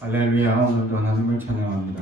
할렐루야. 오늘도 하나님을 찬양합니다.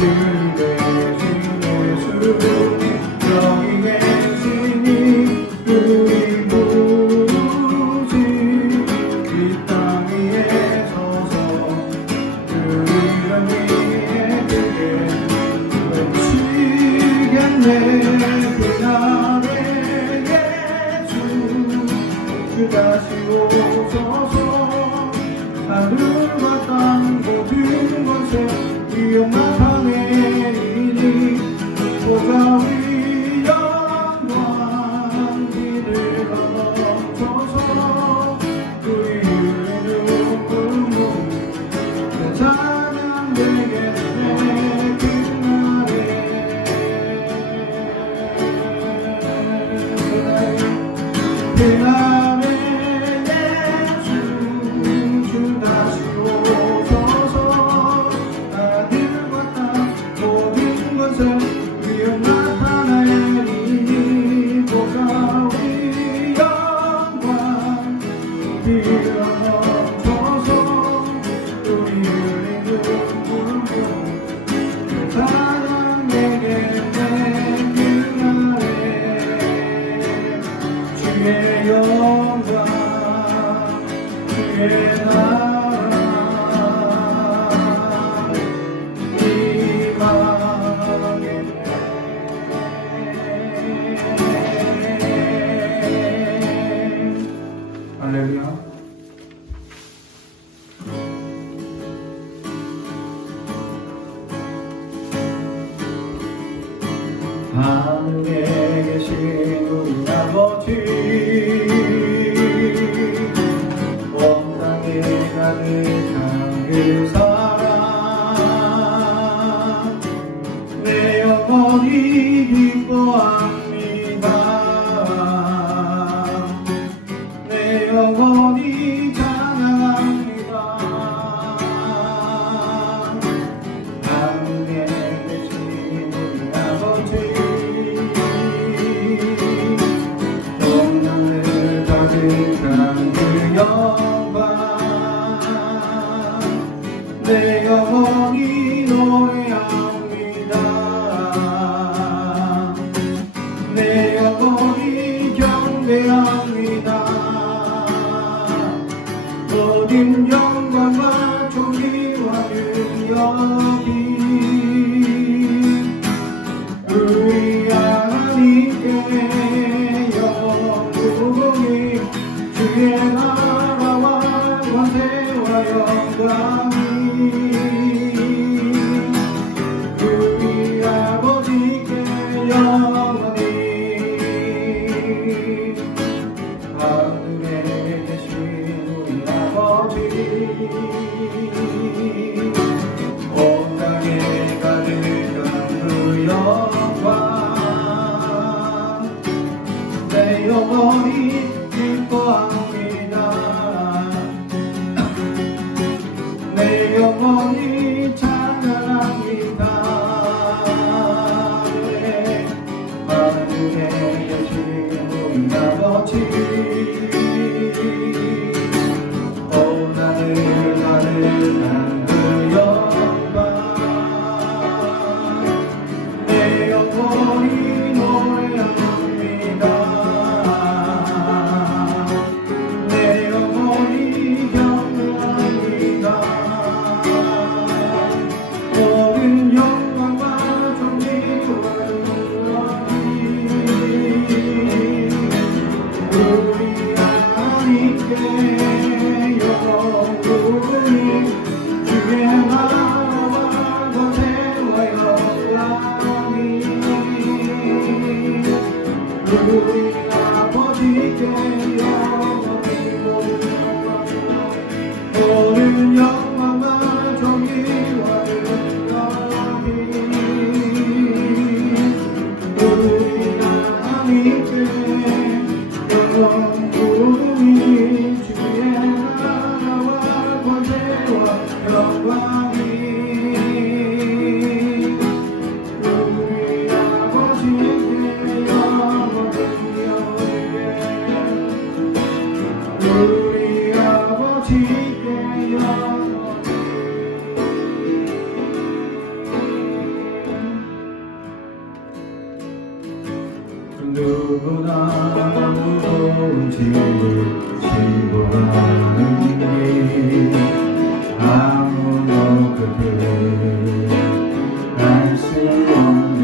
주님의 예수님 여기에 그날의 예수 주 다시 오소서. 하늘과 땅 모든 것에 위엄 나타내리니 보좌 위 영광 길을 넘쳐서 그 이름을 부르며 내 찬양 되겠네. 그날의 예수 주 다시 오소서. 하늘과 땅 모든 것에 위엄 나타내리니 보좌 위 영광 길을 넘쳐서 그 이름을 부르며 찬양 되겠네. 주의 영광 주의 나라 임하겠네. 할렐루야. 하늘에 계신 우리 아버지, 온 땅에 가득한 그 사랑, 내 영혼이 기뻐합니다. 내 영혼이 찬양합니다. 하늘에 계신 우리 아버지, 가득한 그 영광, 내 영혼이 노래합니다. 내 영혼이 경배합니다. 모든 영광과 존귀와 능력이 우리 하나님께 주의 나라와 권세와 영광이 우리 아버지께 영원히. 하늘에 계신 우리 아버지, 온 땅에 가득한 그 영광, 내 영혼이 기뻐합니다. 내 영혼이 찬양합니다. 하늘에 계신 우리 아버지, 온 하늘 가득한 그 영광, 내 영혼이 노래합니다. 내 영혼이 경배합니다. 모든 영광과 존귀와 능력이 우리 하나님께 영원히. 주의 나라와 권세와 영광이 우리 아버지께 영원히. 모든 영광과 존귀와 능력이 우리 하나님께 영원히. 주의 나라와 권세와 영광이 우리 아버지께 영원히. 우리 아버지께 영원히. 누구나 무거운 짐을 신고하는 길, 아무도 그를 알 수 없네.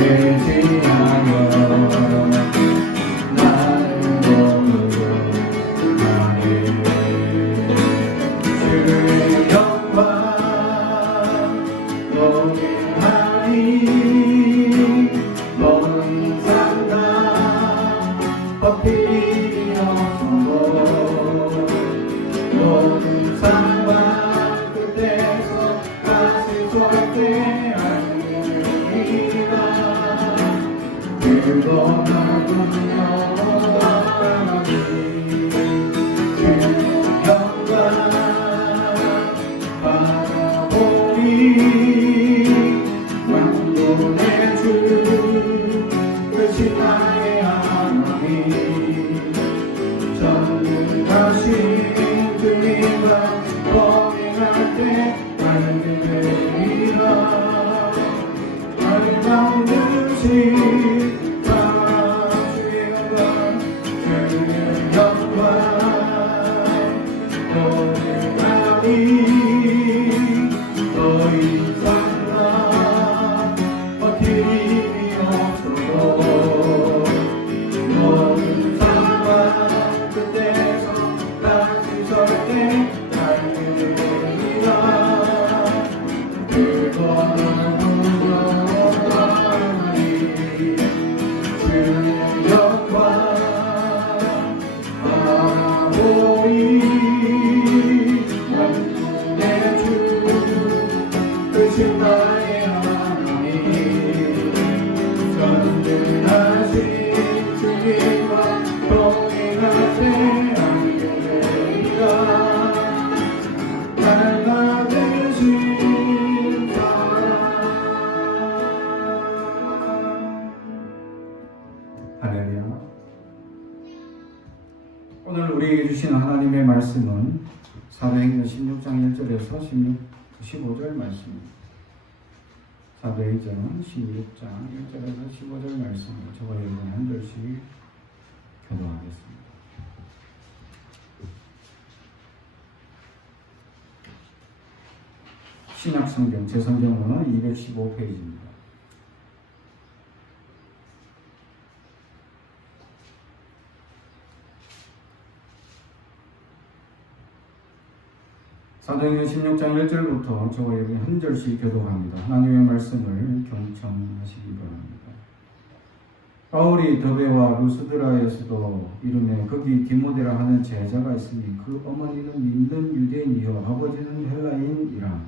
의지하여 나는 몸으로 나의 주의 영광 노래하리 모든 산다 엎드리며 서고 모든 상황 끝에서 다시 절대 알리리라 그도 넓은 영원하니 그 영광 바라보리 만군의 주 끝이 나의 하나님 전능하신 주님과 동행할 때 알게 되리라 아름다운 듯이 주의 영광 노래하리 더 이상 나 버티기 없어도 모든 상황 끝에서 다시 절대 알게 되리라 그거는 영원하니 주의 영광 바라보리 내 주 끝이 나의 하나님 전능하신 주님과 동행할 때 알게 되리라 달라지신 사랑 할렐루야. 오늘 우리에게 주신 하나님의 말씀은 사도행전 16장 1절에서 15절 말씀입니다. 사도행전 16장 1절에서 15절 말씀을 저와 여러분 한 절씩 교도하겠습니다. 신약성경 제성경으로는 215페이지입니다. 사도행전 16장 1절부터 저와 여러분 한 절씩 교독합니다. 하나님의 말씀을 경청하시기 바랍니다. 바울이 더베와 루스드라에서도 이르매 거기 디모데라 하는 제자가 있으니 그 어머니는 믿는 유대인이요 아버지는 헬라인이라.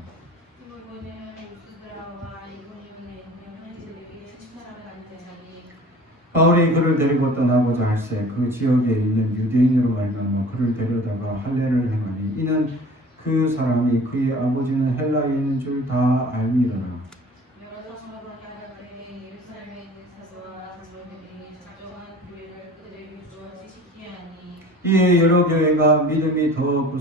바울이 그를 데리고 떠나고자 할새 그 지역에 있는 유대인으로 말미암아 그를 데려다가 할례를 행하니 이는 그 사람이 그의 아버지는 헬라인인 줄 다 알미더라. 이에 여러 교회가 믿음이 더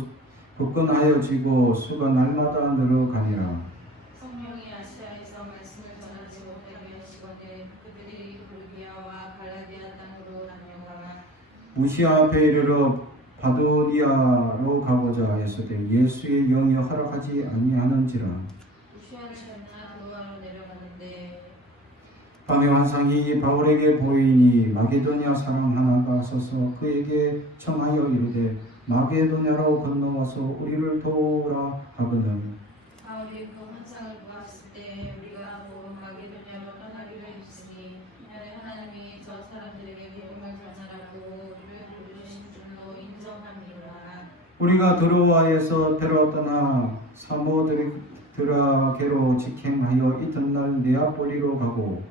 굳건하여지고 수가 날마다 늘어가니라. 성령이 아시아에서 말씀을 전하지 못하며 시건대 그들이 불기아와 갈라디아 땅으로 다녀가 무시아 앞에 이르러 바도니아로 가고자 했으되 예수의 영이 허락하지 아니하는지라. 무시아를 건너 도로아로 내려가는데 밤에 환상이 바울에게 보이니 마게도냐 사람 하나가 서서 그에게 청하여 이르되 마게도냐로 건너와서 우리를 도우라 하거든. 바울이 그 환상을 보았을 때 우리가 곧 마게도냐로 떠나기로 했으니 이는 하나님이 저 사람들에게 복음을 전하라고 우리를 부르신 줄로 인정함이라. 우리가 드로아에서 배로 떠나 사모드라게로 직행하여 이튿날 네아폴리로 가고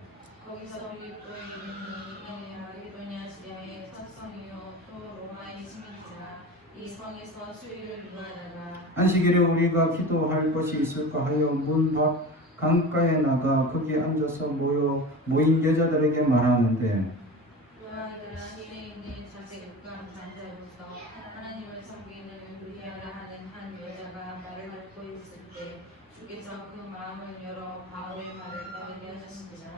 거기서 빌립보에 이르니 이는 마게도냐 지대의 첫 성이요 또 로마의 시민이라. 이 성에서 수일을 유하다가 안식일에 우리가 기도할 것이 있을까 하여 문 밖 강가에 나가 거기 앉아서 모인 여자들에게 말하는데 그들은 시내 있는 자색 국감자로서 하나님을 섬기는 루디아라 하는 한 여자가 말을 듣고 있을 때 주께서 그 마음을 열어 바울의 말을 떠들게 하셨느니라.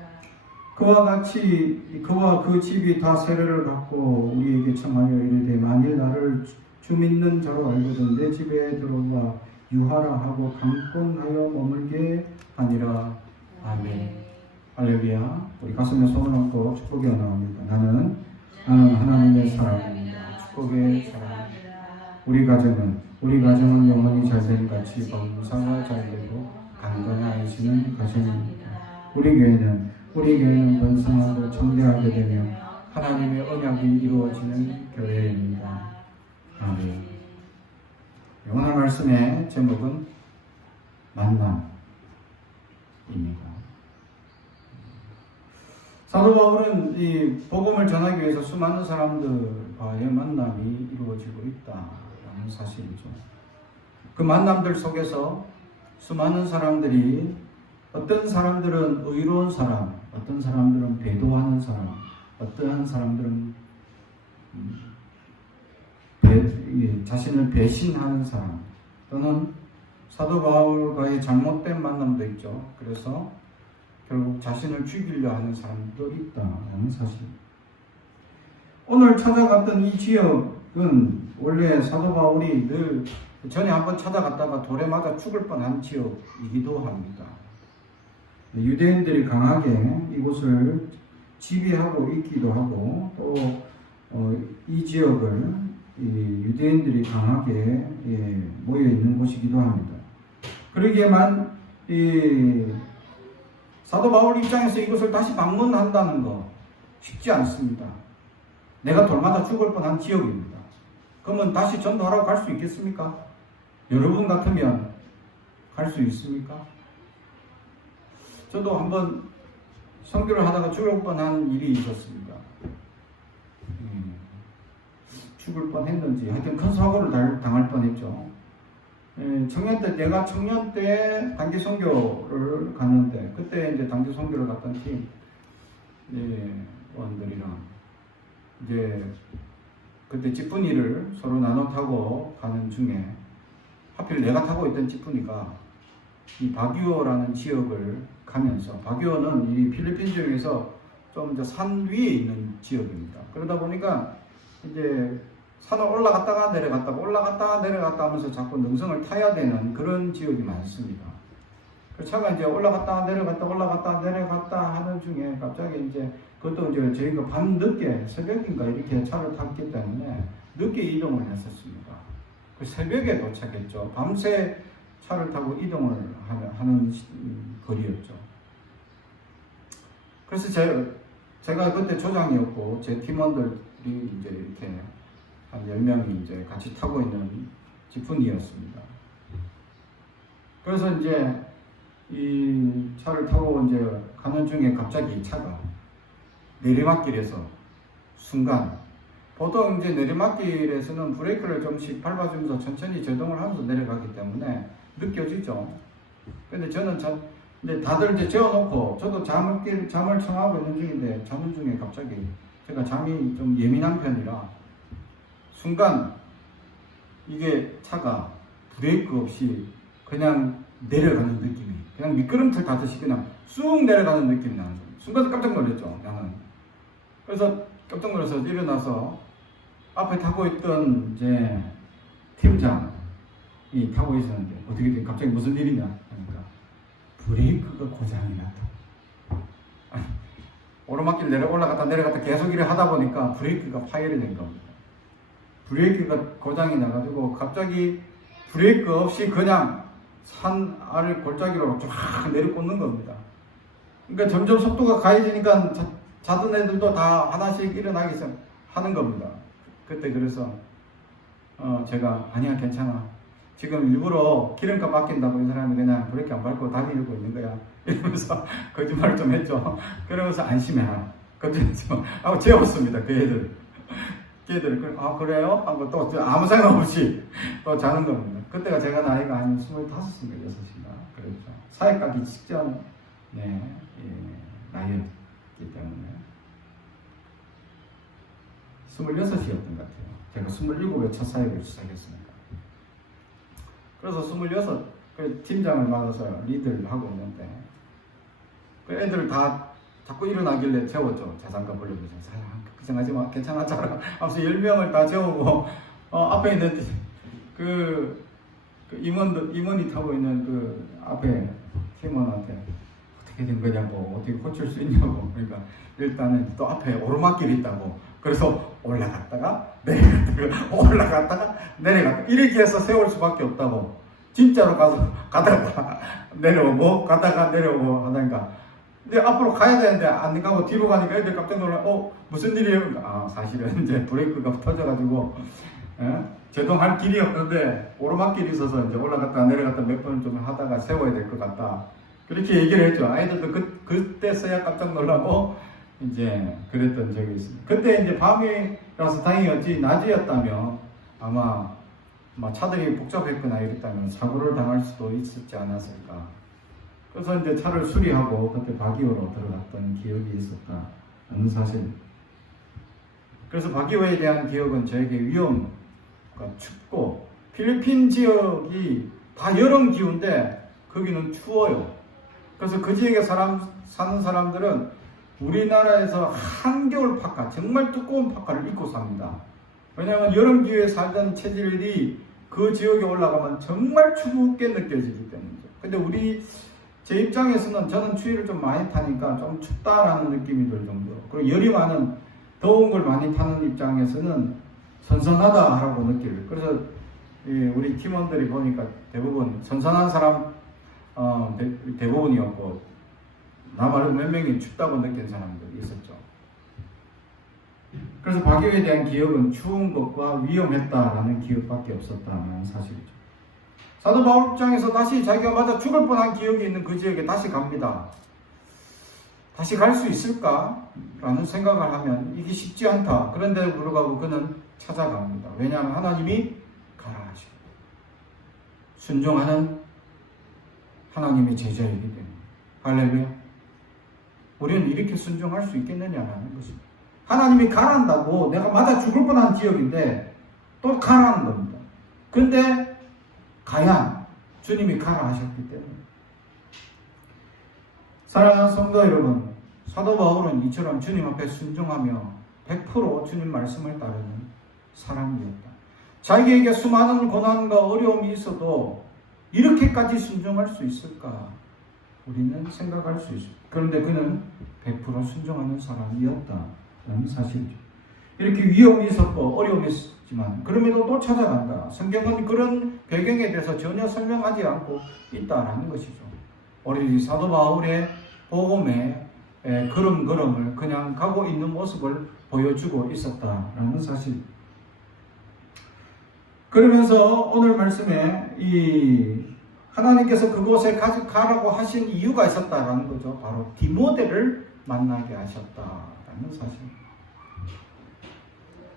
그와 그 집이 다 세례를 받고 우리에게 청하여 이르되 만일 나를 주 믿는 자로 알거든 내 집에 들어와 유하라 하고 강권하여 머물게 하니라. 아멘. 할렐루야. 우리 가슴에 손을 얹고 축복이 나옵니다. 나는 하나님의 사람입니다. 축복의 사람. 우리 가정은 영혼이 잘 되는 같이 범사가 잘 되고 강건하시는 가정입니다. 우리 교회는 번성하고 청대하게 되며 하나님의 언약이 이루어지는 교회입니다. 아멘. 오늘 말씀의 제목은 만남입니다. 사도 바울은 이 복음을 전하기 위해서 수많은 사람들과의 만남이 이루어지고 있다라는 사실이죠. 그 만남들 속에서 수많은 사람들이 어떤 사람들은 의로운 사람, 어떤 사람들은 배도하는 사람, 어떤 사람들은 자신을 배신하는 사람, 또는 사도 바울과의 잘못된 만남도 있죠. 그래서 결국 자신을 죽이려 하는 사람도 있다는 사실. 오늘 찾아갔던 이 지역은 원래 사도 바울이 늘 전에 한번 찾아갔다가 돌에 맞아 죽을 뻔한 지역이기도 합니다. 유대인들이 강하게 이곳을 지배하고 있기도 하고 또 이 지역을 유대인들이 강하게 모여 있는 곳이기도 합니다. 그러기에만 사도 바울 입장에서 이것을 다시 방문한다는 거 쉽지 않습니다. 내가 돌마다 죽을 뻔한 지역입니다. 그러면 다시 전도하라고 갈 수 있겠습니까? 여러분 같으면 갈 수 있습니까? 저도 한번 선교를 하다가 죽을 뻔한 일이 있었습니다. 죽을 뻔했는지 하여튼 큰 사고를 당할 뻔했죠. 내가 청년 때 단기 선교를 갔는데 그때 이제 단기 선교를 갔던 팀 원들이랑 이제 그때 찌푸니를 서로 나눠 타고 가는 중에 하필 내가 타고 있던 찌푸니가 이 바규어라는 지역을 가면서, 바규어는 이 필리핀 지역에서 좀 이제 산 위에 있는 지역입니다. 그러다 보니까 이제 산을 올라갔다가 내려갔다 하면서 자꾸 능선을 타야 되는 그런 지역이 많습니다. 그 차가 이제 올라갔다 내려갔다 하는 중에 갑자기 이제 그것도 이제 저희가 밤 늦게 새벽인가 이렇게 차를 탔기 때문에 늦게 이동을 했었습니다. 그 새벽에 도착했죠. 밤새 차를 타고 이동을 하는 거리였죠. 그래서 제가 그때 조장이었고 제 팀원들이 이제 이렇게 한 10명이 이제 같이 타고 있는 지푼이었습니다. 그래서 이제 이 차를 타고 이제 가는 중에 갑자기 차가 내리막길에서 순간, 보통 이제 내리막길에서는 브레이크를 좀씩 밟아주면서 천천히 제동을 하면서 내려가기 때문에 느껴지죠. 근데 저는 이제 다들 이제 재워놓고 저도 잠을 청하고 있는 중인데 자는 중에 갑자기 제가 잠이 좀 예민한 편이라 순간 이게 차가 브레이크 없이 그냥 내려가는 느낌이, 그냥 미끄럼틀 타듯이 그냥 쑥 내려가는 느낌이 나는 거예요. 순간 깜짝 놀랐죠, 나는. 그래서 깜짝 놀라서 일어나서 앞에 타고 있던 이제 팀장이 타고 있었는데 어떻게 돼? 갑자기 무슨 일이냐 하니까 브레이크가 고장이 났다. 오르막길 올라갔다 내려갔다 계속 일을 하다 보니까 브레이크가 파열이 된 겁니다. 브레이크가 고장이 나가지고 갑자기 브레이크 없이 그냥 산 아래 골짜기로 쫙 내려꽂는 겁니다. 그러니까 점점 속도가 가해지니까 자던 애들도 다 하나씩 일어나기 하는 겁니다. 그때 그래서 제가 아니야 괜찮아, 지금 일부러 기름값 아낀다고 이 사람이 그냥 브레이크 안 밟고 다니고 있는 거야 이러면서 거짓말 좀 했죠. 그러면서 안심해라 걱정하지 마 하고 재웠습니다. 그 애들 그래요? 하고 또 아무 생각 없이 또 자는 겁니다. 그때가 제가 나이가 한 25인가 26인가 그랬죠. 사회 가기 직전 나이였기 때문에 26이었던 것 같아요. 제가 27에 첫 사역을 시작했으니까. 그래서 26, 그 팀장을 맡아서 리드를 하고 있는데 그 애들 다 자꾸 일어나길래 재웠죠. 자장가 불러주세요. 걱정하지 마, 괜찮아, 잘 하면서 10명을 다 재우고 앞에 있는 그 임원이 타고 있는 그 앞에 팀원한테 어떻게 된 거냐고, 어떻게 고칠 수 있냐고. 그러니까 일단은 또 앞에 오르막길이 있다고. 그래서 올라갔다가 내려갔다가 올라갔다가 내려갔다가 이렇게 해서 세울 수밖에 없다고. 진짜로 가다가 내려오고 가다가 내려오고 하다니까. 근데 앞으로 가야 되는데 안 가고 뒤로 가니까 애들 깜짝 놀라. 무슨 일이에요? 아, 사실은 이제 브레이크가 터져가지고 제동할 길이 없는데 오르막길이 있어서 이제 올라갔다 내려갔다 몇 번 좀 하다가 세워야 될 것 같다. 그렇게 얘기를 했죠. 아이들도 그때서야 깜짝 놀라고 이제 그랬던 적이 있습니다. 그때 이제 밤이라서 다행이었지, 낮이었다면 아마 차들이 복잡했거나 이랬다면 사고를 당할 수도 있었지 않았을까. 그래서 이제 차를 수리하고 그때 바기오로 들어갔던 기억이 있었다는 사실. 그래서 바기오에 대한 기억은 저에게 위험, 그러니까 춥고, 필리핀 지역이 다 여름 기후인데 거기는 추워요. 그래서 그 지역에 사는 사람들은 우리나라에서 한겨울 파카, 정말 두꺼운 파카를 입고 삽니다. 왜냐하면 여름 기후에 살던 체질이 그 지역에 올라가면 정말 춥게 느껴지기 때문이죠. 근데 제 입장에서는 저는 추위를 좀 많이 타니까 좀 춥다라는 느낌이 들 정도로, 그리고 열이 많은 더운 걸 많이 타는 입장에서는 선선하다라고 느낄. 그래서 우리 팀원들이 보니까 대부분 선선한 사람 대부분이었고, 나 말고 몇 명이 춥다고 느낀 사람들이 있었죠. 그래서 바기오에 대한 기억은 추운 것과 위험했다라는 기억밖에 없었다는 사실이죠. 사도 바울 입장에서 다시 자기가 맞아 죽을 뻔한 기억이 있는 그 지역에 다시 갑니다. 다시 갈 수 있을까? 라는 생각을 하면 이게 쉽지 않다. 그런데도 불구하고 그는 찾아갑니다. 왜냐하면 하나님이 가라 하시고 순종하는 하나님의 제자이기 때문에. 할렐루야. 우리는 이렇게 순종할 수 있겠느냐라는 것입니다. 하나님이 가란다고, 내가 맞아 죽을 뻔한 지역인데 또 가라는 겁니다. 근데 가야 주님이 가라 하셨기 때문에. 사랑하는 성도 여러분, 사도 바울은 이처럼 주님 앞에 순종하며 100% 주님 말씀을 따르는 사람이었다. 자기에게 수많은 고난과 어려움이 있어도 이렇게까지 순종할 수 있을까? 우리는 생각할 수 있습니다. 그런데 그는 100% 순종하는 사람이었다는 사실이죠. 이렇게 위험이 있었고 어려움이 있었지만 그럼에도 또 찾아간다. 성경은 그런 배경에 대해서 전혀 설명하지 않고 있다라는 것이죠. 우리 사도 바울의 복음의 걸음걸음을 그냥 가고 있는 모습을 보여주고 있었다라는 사실. 그러면서 오늘 말씀에 하나님께서 그곳에 가라고 하신 이유가 있었다라는 거죠. 바로 디모데를 만나게 하셨다라는 사실.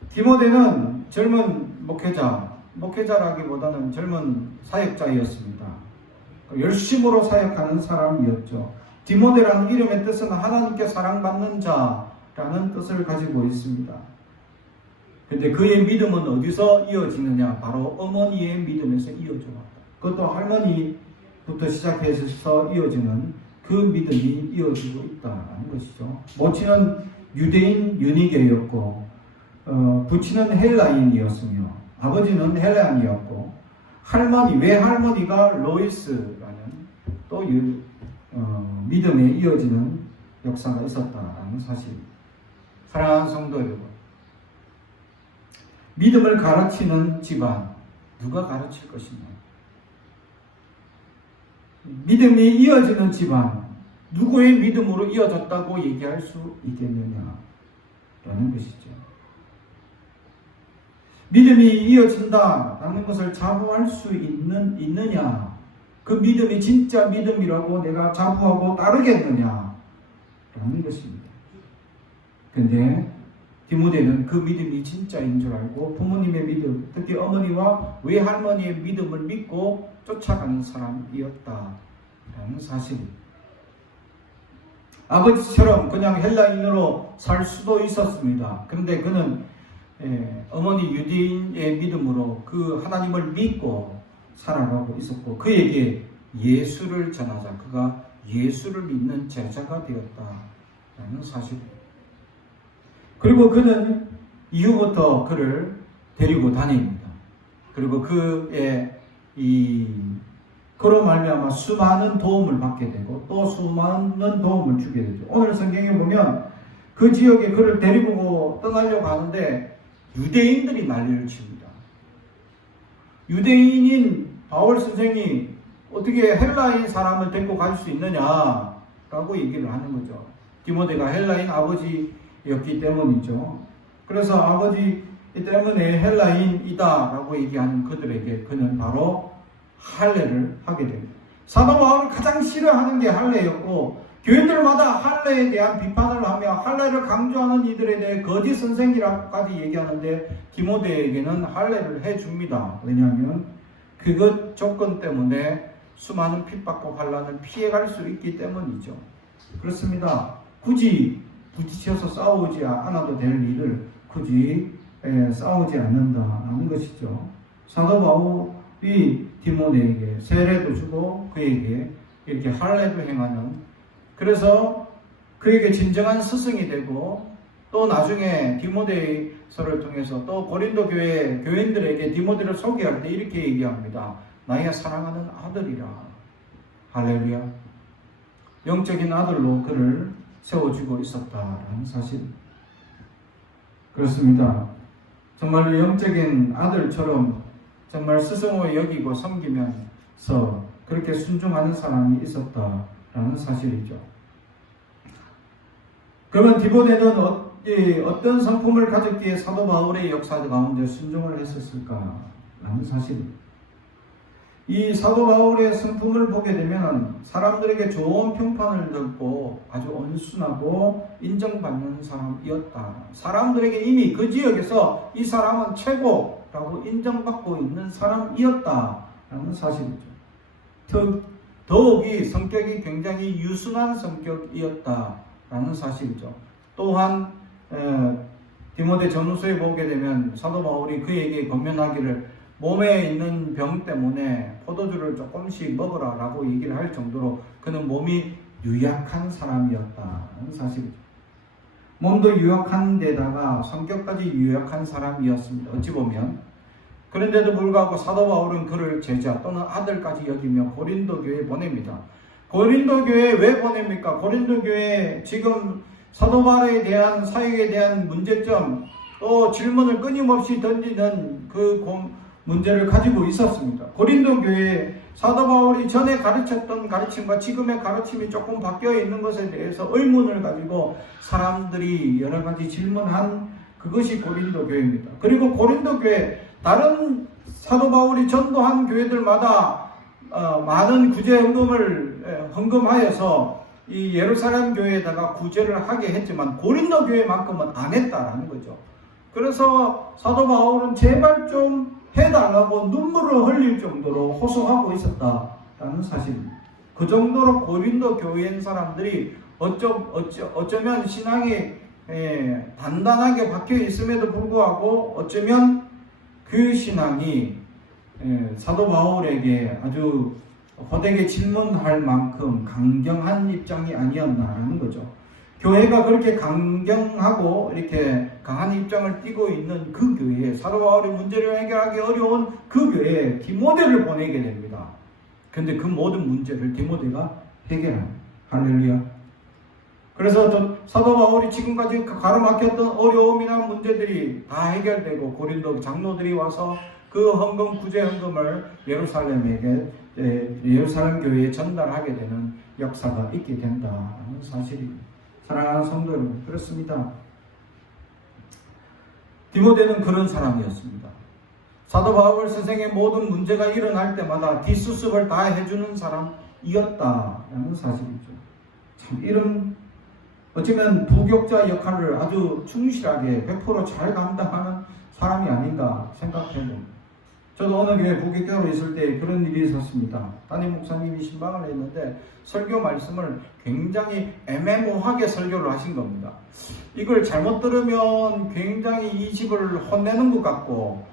디모데는 젊은 목회자라기보다는 젊은 사역자였습니다. 열심으로 사역하는 사람이었죠. 디모데라는 이름의 뜻은 하나님께 사랑받는 자라는 뜻을 가지고 있습니다. 근데 그의 믿음은 어디서 이어지느냐? 바로 어머니의 믿음에서 이어져 왔다. 그것도 할머니부터 시작해서 이어지는 그 믿음이 이어지고 있다는 것이죠. 모친은 유대인 유니게였고, 부친은 헬라인이었으며, 아버지는 헬라인이었고, 외할머니가 로이스라는 또 믿음에 이어지는 역사가 있었다는 사실. 사랑하는 성도 여러분, 믿음을 가르치는 집안, 누가 가르칠 것이냐? 믿음이 이어지는 집안, 누구의 믿음으로 이어졌다고 얘기할 수 있겠느냐라는 것이죠. 믿음이 이어진다라는 것을 자부할 수 있느냐? 그 믿음이 진짜 믿음이라고 내가 자부하고 따르겠느냐라는 것입니다. 근데 디모데는 그 믿음이 진짜인 줄 알고 부모님의 믿음, 특히 어머니와 외할머니의 믿음을 믿고 쫓아가는 사람이었다라는 사실. 아버지처럼 그냥 헬라인으로 살 수도 있었습니다. 그런데 그는 어머니 유대인의 믿음으로 그 하나님을 믿고 살아가고 있었고, 그에게 예수를 전하자, 그가 예수를 믿는 제자가 되었다라는 사실입니다. 그리고 그는 이후부터 그를 데리고 다닙니다. 그리고 그의 그로 말미암아 수많은 도움을 받게 되고 또 수많은 도움을 주게 되죠. 오늘 성경에 보면 그 지역에 그를 데리고 떠나려고 하는데 유대인들이 난리를 칩니다. 유대인인 바울 선생이 어떻게 헬라인 사람을 데리고 갈 수 있느냐라고 얘기를 하는 거죠. 디모데가 헬라인 아버지였기 때문이죠. 그래서 아버지 때문에 헬라인이다라고 얘기하는 그들에게 그는 바로 할례를 하게 됩니다. 사도 바울이 가장 싫어하는 게 할례였고 교인들마다 할례에 대한 비판을 하며 할례를 강조하는 이들에 대해 거짓 선생이라고까지 얘기하는데 디모데에게는 할례를 해줍니다. 왜냐하면 그것 조건 때문에 수많은 핍박과 환난을 피해갈 수 있기 때문이죠. 그렇습니다. 굳이 부딪혀서 싸우지 않아도 될 일을 굳이 싸우지 않는다는 것이죠. 사도 바울이 디모데에게 세례도 주고 그에게 이렇게 할례도 행하는, 그래서 그에게 진정한 스승이 되고 또 나중에 디모데서를 통해서 또 고린도 교회 교인들에게 디모데를 소개할 때 이렇게 얘기합니다. 나의 사랑하는 아들이라. 할렐루야. 영적인 아들로 그를 세워주고 있었다라는 사실. 그렇습니다. 정말로 영적인 아들처럼 정말 스승으로 여기고 섬기면서 그렇게 순종하는 사람이 있었다라는 사실이죠. 그러면 디모데는 어떤 성품을 가졌기에 사도 바울의 역사 가운데 순종을 했었을까라는 사실입니다. 이 사도 바울의 성품을 보게 되면 사람들에게 좋은 평판을 듣고 아주 온순하고 인정받는 사람이었다. 사람들에게 이미 그 지역에서 이 사람은 최고라고 인정받고 있는 사람이었다라는 사실이죠. 더욱이 성격이 굉장히 유순한 성격이었다라는 사실이죠. 또한 디모데 전후서에 보게 되면 사도 바울이 그에게 권면하기를 몸에 있는 병 때문에 포도주를 조금씩 먹으라 라고 얘기를 할 정도로 그는 몸이 유약한 사람이었다는 사실이죠. 몸도 유약한 데다가 성격까지 유약한 사람이었습니다. 어찌 보면. 그런데도 불구하고 사도 바울은 그를 제자 또는 아들까지 여기며 고린도 교회에 보냅니다. 고린도 교회에 왜 보냅니까? 고린도 교회에 지금 사도 바울에 대한 사역에 대한 문제점 또 질문을 끊임없이 던지는 그 문제를 가지고 있었습니다. 고린도 교회에 사도 바울이 전에 가르쳤던 가르침과 지금의 가르침이 조금 바뀌어 있는 것에 대해서 의문을 가지고 사람들이 여러 가지 질문한 그것이 고린도 교회입니다. 그리고 고린도 교회 다른 사도 바울이 전도한 교회들마다 많은 구제 헌금을 헌금하여서 이 예루살렘 교회에다가 구제를 하게 했지만 고린도 교회만큼은 안 했다라는 거죠. 그래서 사도 바울은 제발 좀 해달라고 눈물을 흘릴 정도로 호소하고 있었다라는 사실입니다. 그 정도로 고린도 교회인 사람들이 어쩌면 신앙이 단단하게 박혀 있음에도 불구하고 어쩌면 그 신앙이 사도 바울에게 아주 호되게 질문할 만큼 강경한 입장이 아니었나라는 거죠. 교회가 그렇게 강경하고 이렇게 강한 입장을 띠고 있는 그 교회에 사도 바울의 문제를 해결하기 어려운 그 교회에 디모데를 보내게 됩니다. 그런데 그 모든 문제를 디모데가 해결합니다. 할렐루야. 그래서 사도 바울이 지금까지 가로막혔던 어려움이나 문제들이 다 해결되고 고린도 장로들이 와서 그 헌금 구제 헌금을 예루살렘 교회에 전달하게 되는 역사가 있게 된다는 사실입니다. 사랑하는 성도 여러분, 그렇습니다. 디모데는 그런 사람이었습니다. 사도 바울 선생의 모든 문제가 일어날 때마다 뒷수습을 다 해주는 사람이었다는 사실이죠. 참 이런 어쩌면 부격자 역할을 아주 충실하게 100% 잘 감당하는 사람이 아닌가 생각해봅니다. 저도 어느 교회 부격자로 있을 때 그런 일이 있었습니다. 담임 목사님이 신방을 했는데 설교 말씀을 굉장히 애매모호하게 설교를 하신 겁니다. 이걸 잘못 들으면 굉장히 이 집을 혼내는 것 같고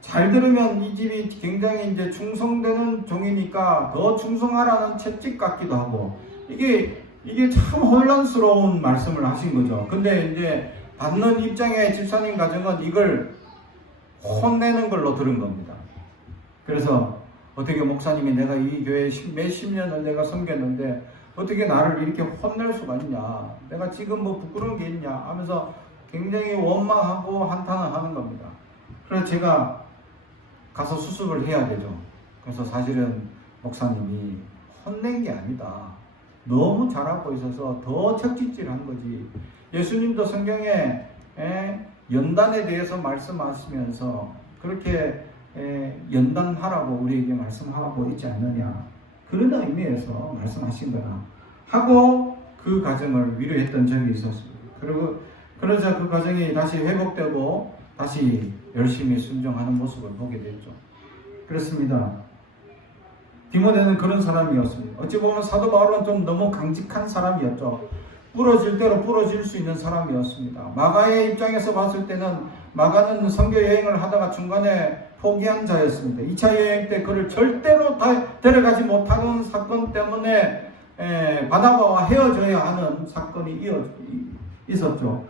잘 들으면 이 집이 굉장히 이제 충성되는 종이니까 더 충성하라는 채찍 같기도 하고 이게 참 혼란스러운 말씀을 하신 거죠. 근데 이제 받는 입장의 집사님 가정은 이걸 혼내는 걸로 들은 겁니다. 그래서 어떻게 목사님이 내가 이 교회 몇십 년을 내가 섬겼는데 어떻게 나를 이렇게 혼낼 수가 있냐, 내가 지금 뭐 부끄러운 게 있냐 하면서 굉장히 원망하고 한탄을 하는 겁니다. 그래서 제가 가서 수습을 해야 되죠. 그래서 사실은 목사님이 혼낸 게 아니다, 너무 잘하고 있어서 더 척짓질한 거지. 예수님도 성경에 연단에 대해서 말씀하시면서 그렇게 연단하라고 우리에게 말씀하고 있지 않느냐, 그런 의미에서 말씀하신 거다 하고 그 가정을 위로했던 적이 있었습니다. 그리고 그러자 그 가정이 다시 회복되고 다시 열심히 순종하는 모습을 보게 됐죠. 그렇습니다. 디모데는 그런 사람이었습니다. 어찌 보면 사도 바울은 좀 너무 강직한 사람이었죠. 부러질 대로 부러질 수 있는 사람이었습니다. 마가의 입장에서 봤을 때는 마가는 선교 여행을 하다가 중간에 포기한 자였습니다. 2차 여행 때 그를 절대로 데려가지 못하는 사건 때문에 바나바와 헤어져야 하는 사건이 있었죠.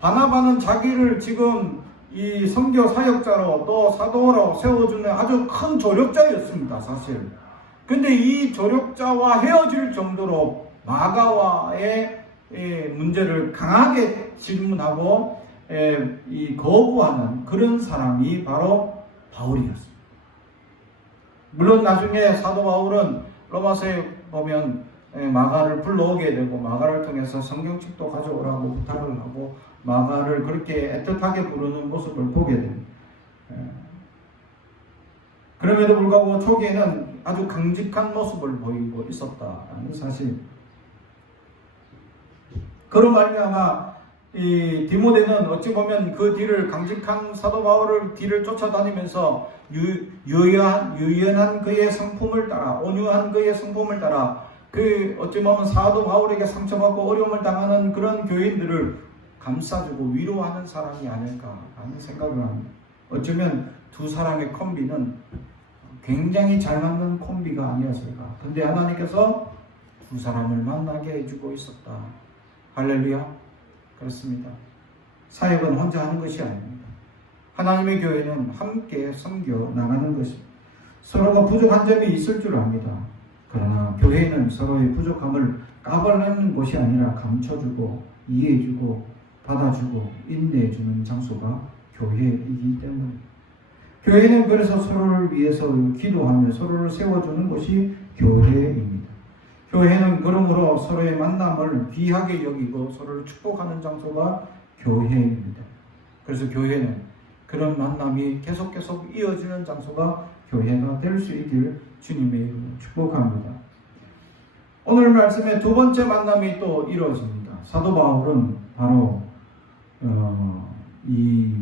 바나바는 자기를 지금 이 선교 사역자로 또 사도로 세워주는 아주 큰 조력자였습니다, 사실. 근데 이 조력자와 헤어질 정도로 마가와의 문제를 강하게 질문하고 거부하는 그런 사람이 바로 바울이었습니다. 물론 나중에 사도 바울은 로마서에 보면 마가를 불러오게 되고 마가를 통해서 성경책도 가져오라고 부탁을 하고 마가를 그렇게 애틋하게 부르는 모습을 보게 됩니다. 그럼에도 불구하고 초기에는 아주 강직한 모습을 보이고 있었다는 사실. 그런 말미암아 이 디모데는 어찌 보면 그 뒤를 강직한 사도 바울을 뒤를 쫓아다니면서 유연한 그의 성품을 따라, 온유한 그의 성품을 따라 그 어찌 보면 사도 바울에게 상처받고 어려움을 당하는 그런 교인들을 감싸주고 위로하는 사람이 아닐까라는 생각을 합니다. 어쩌면 두 사람의 콤비는 굉장히 잘 맞는 콤비가 아니었을까. 근데 하나님께서 두 사람을 만나게 해주고 있었다. 할렐루야. 그렇습니다. 사역은 혼자 하는 것이 아닙니다. 하나님의 교회는 함께 섬겨 나가는 것입니다. 서로가 부족한 점이 있을 줄 압니다. 그러나 교회는 서로의 부족함을 까발리는 곳이 아니라 감춰주고 이해해주고 받아주고 인내해주는 장소가 교회이기 때문입니다. 교회는 그래서 서로를 위해서 기도하며 서로를 세워주는 곳이 교회입니다. 교회는 그러므로 서로의 만남을 귀하게 여기고 서로를 축복하는 장소가 교회입니다. 그래서 교회는 그런 만남이 계속 이어지는 장소가 교회가 될 수 있길 주님의 이름으로 축복합니다. 오늘 말씀의 두 번째 만남이 또 이루어집니다. 사도 바울은 바로 이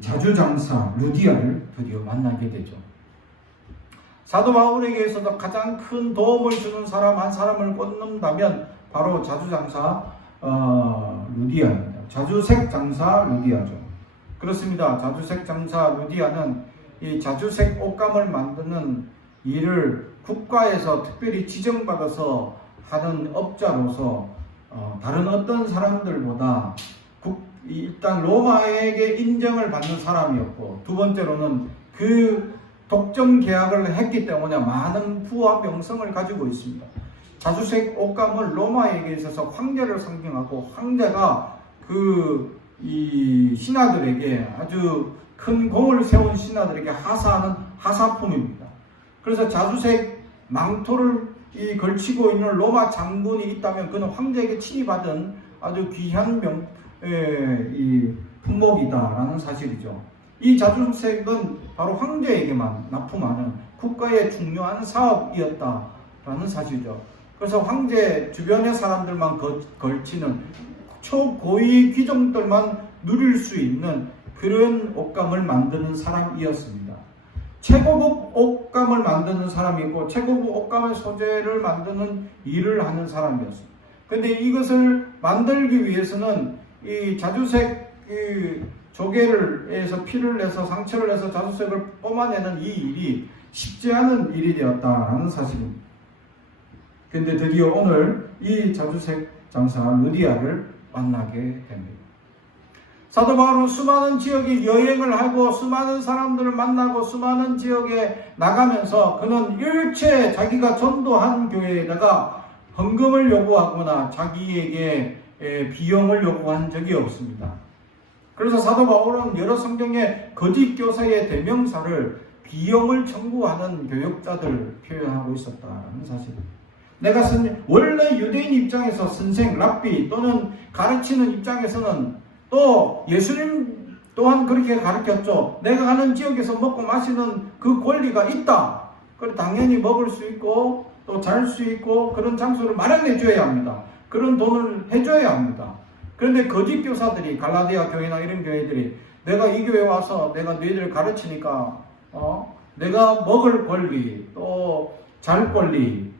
자주장사 루디아를 드디어 만나게 되죠. 사도 바울에게 있어서 가장 큰 도움을 주는 사람 한 사람을 꼽는다면 바로 자주장사 루디아입니다. 자주색 장사 루디아죠. 그렇습니다. 자주색 장사 루디아는 이 자주색 옷감을 만드는 일을 국가에서 특별히 지정받아서 하는 업자로서 다른 어떤 사람들보다 일단 로마에게 인정을 받는 사람이었고, 두 번째로는 그 독점 계약을 했기 때문에 많은 부와 명성을 가지고 있습니다. 자주색 옷감을 로마에게 있어서 황제를 상징하고, 황제가 이 신하들에게 아주 큰 공을 세운 신하들에게 하사하는 하사품입니다. 그래서 자주색 망토를 걸치고 있는 로마 장군이 있다면 그는 황제에게 친히 받은 아주 귀한 이 품목이다라는 사실이죠. 이 자주색은 바로 황제에게만 납품하는 국가의 중요한 사업이었다라는 사실이죠. 그래서 황제 주변의 사람들만 걸치는 초고위 귀족들만 누릴 수 있는 그런 옷감을 만드는 사람이었습니다. 최고급 옷감을 만드는 사람이고 최고급 옷감의 소재를 만드는 일을 하는 사람이었습니다. 그런데 이것을 만들기 위해서는 이 자주색 조개를 해서 피를 내서 상처를 내서 자주색을 뽑아내는 이 일이 쉽지 않은 일이 되었다라는 사실입니다. 그런데 드디어 오늘 이 자주색 장사 루디아를 만나게 됩니다. 사도 바울은 수많은 지역에 여행을 하고 수많은 사람들을 만나고 수많은 지역에 나가면서 그는 일체 자기가 전도한 교회에다가 헌금을 요구하거나 자기에게 비용을 요구한 적이 없습니다. 그래서 사도 바울은 여러 성경의 거짓 교사의 대명사를 비용을 청구하는 교역자들을 표현하고 있었다는 사실입니다. 내가 원래 유대인 입장에서 선생, 랍비 또는 가르치는 입장에서는 또 예수님 또한 그렇게 가르쳤죠. 내가 가는 지역에서 먹고 마시는 그 권리가 있다. 그래 당연히 먹을 수 있고 또 잘 수 있고 그런 장소를 마련해 줘야 합니다. 그런 돈을 해줘야 합니다. 그런데 거짓 교사들이 갈라디아 교회나 이런 교회들이 내가 이 교회 와서 내가 너희들 가르치니까 내가 먹을 권리 또 잘 권리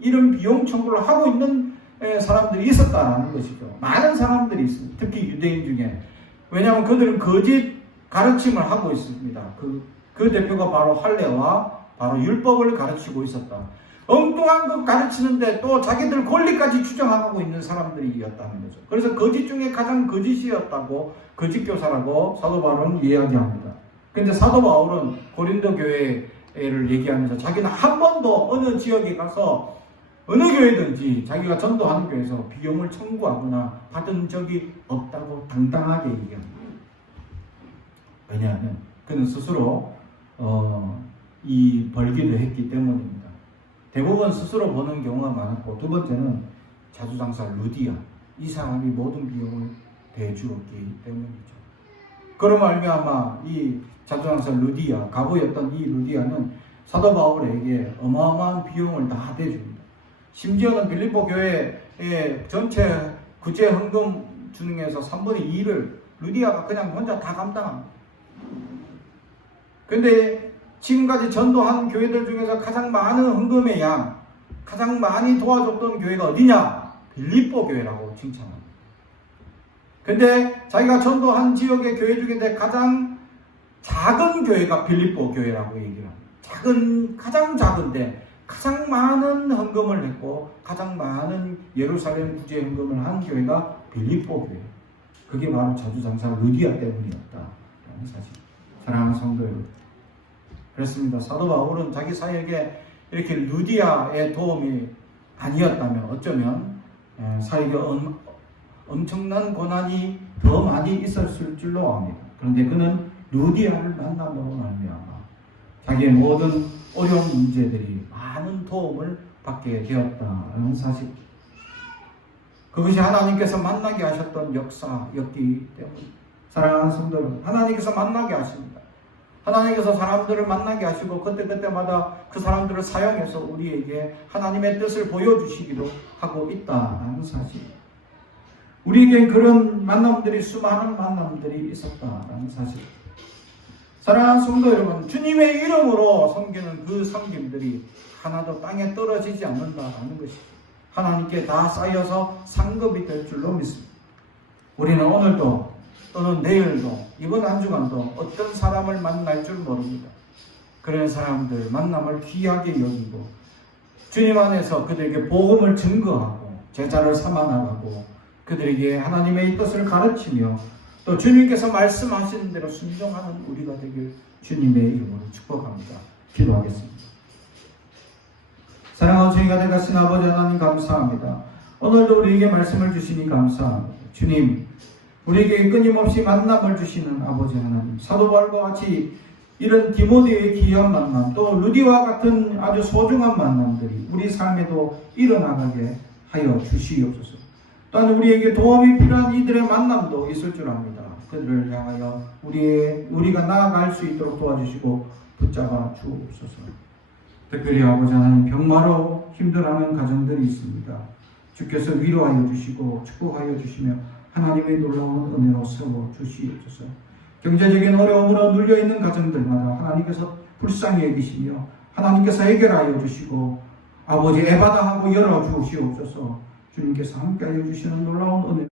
이런 비용 청구를 하고 있는 사람들이 있었다는 것이죠. 많은 사람들이 있습니다. 특히 유대인 중에. 왜냐하면 그들은 거짓 가르침을 하고 있습니다. 그 대표가 바로 할례와 바로 율법을 가르치고 있었다. 엉뚱한 것 가르치는데 또 자기들 권리까지 주장하고 있는 사람들이었다는 거죠. 그래서 거짓 중에 가장 거짓이었다고 거짓 교사라고 사도 바울은 이야기합니다. 그런데 사도 바울은 고린도 교회를 얘기하면서 자기는 한 번도 어느 지역에 가서 어느 교회든지 자기가 전도하는 교회에서 비용을 청구하거나 받은 적이 없다고 당당하게 얘기합니다. 왜냐하면 그는 스스로 이 벌기도 했기 때문입니다. 대부분 스스로 버는 경우가 많았고 두 번째는 자주장사 루디아 이 사람이 모든 비용을 대주었기 때문이죠. 그로 말미암아 이 자주장사 루디아 가부였던 이 루디아는 사도 바울에게 어마어마한 비용을 다 대줍니다. 심지어는 빌립보 교회의 전체 구제 헌금 중에서 3분의 2를 루디아가 그냥 혼자 다 감당합니다. 근데 지금까지 전도한 교회들 중에서 가장 많은 헌금의 양, 가장 많이 도와줬던 교회가 어디냐? 빌립보 교회라고 칭찬합니다. 근데 자기가 전도한 지역의 교회 중에 가장 작은 교회가 빌립보 교회라고 얘기를 합니다. 가장 작은데 가장 많은 헌금을 했고 가장 많은 예루살렘 구제 헌금을 한 교회가 빌립보 교회. 그게 바로 자주장사 루디아 때문이었다라는 사실. 사랑하는 성도 여러분. 그렇습니다. 사도 바울은 자기 사역에 이렇게 루디아의 도움이 아니었다면 어쩌면 사역에 엄청난 고난이 더 많이 있었을 줄로 압니다. 그런데 그는 루디아를 만남으로 말미암아 자기의 모든 어려운 문제들이 많은 도움을 받게 되었다는 사실. 그것이 하나님께서 만나게 하셨던 역사였기 때문에 사랑하는 성도 여러분, 하나님께서 만나게 하십니다. 하나님께서 사람들을 만나게 하시고 그때마다 그 사람들을 사용해서 우리에게 하나님의 뜻을 보여주시기도 하고 있다는 사실. 우리에게 그런 만남들이 수많은 만남들이 있었다는 사실. 사랑하는 성도 여러분, 주님의 이름으로 섬기는 그 섬김들이 하나도 땅에 떨어지지 않는다는 것이 하나님께 다 쌓여서 상급이 될 줄로 믿습니다. 우리는 오늘도 또는 내일도 이번 한 주간도 어떤 사람을 만날 줄 모릅니다. 그런 사람들 만남을 귀하게 여기고 주님 안에서 그들에게 복음을 증거하고 제자를 삼아 나가고 그들에게 하나님의 뜻을 가르치며 또 주님께서 말씀하시는 대로 순종하는 우리가 되길 주님의 이름으로 축복합니다. 기도하겠습니다. 사랑하는 저희가 되가신 아버지 하나님 감사합니다. 오늘도 우리에게 말씀을 주시니 감사합니다. 주님, 우리에게 끊임없이 만남을 주시는 아버지 하나님, 사도 바울과 같이 이런 디모데의 귀한 만남, 또 루디와 같은 아주 소중한 만남들이 우리 삶에도 일어나게 하여 주시옵소서. 또한 우리에게 도움이 필요한 이들의 만남도 있을 줄 압니다. 그들을 향하여 우리가 나아갈 수 있도록 도와주시고 붙잡아 주옵소서. 특별히 아버지 하나님, 병마로 힘들어하는 가정들이 있습니다. 주께서 위로하여 주시고 축복하여 주시며 하나님의 놀라운 은혜로 세워 주시옵소서. 경제적인 어려움으로 눌려있는 가정들마다 하나님께서 불쌍히 여기시며 하나님께서 해결하여 주시고 아버지 애바다하고 열어 주시옵소서. 주님께서 함께하여 주시는 놀라운 은혜